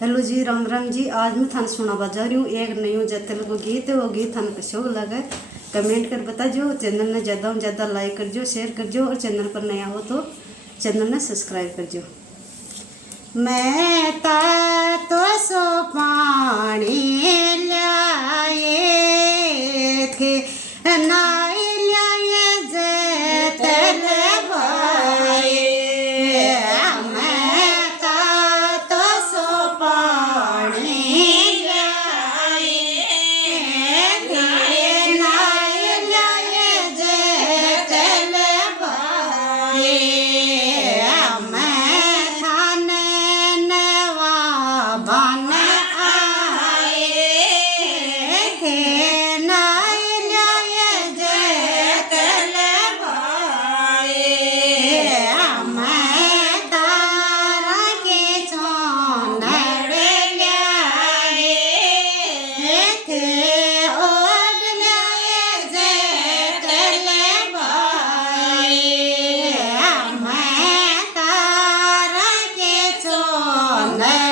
हेलो जी, राम राम जी। आज मैं थाने सुनावा जा रही हूँ एक नयो जो तेलुगु गीत है। वो गीत थाने कैसे लगा कमेंट कर बता जो। चैनल ने ज़्यादा से ज़्यादा लाइक कर जो, शेयर कर जो, और चैनल पर नया हो तो चैनल ने सब्सक्राइब कर जो। मैं तो सो पानी लाए थे नाई लाए जैतल भाई। मैं तो सो पानी लाए थे नाई लाए जैतल भाई। बन आए थे नाई लाए जैतल भाई। मैं तारा के चौंदड़ लाए थे ओढ़ लाए जैतल भाई। मैं तारा के चौंदड़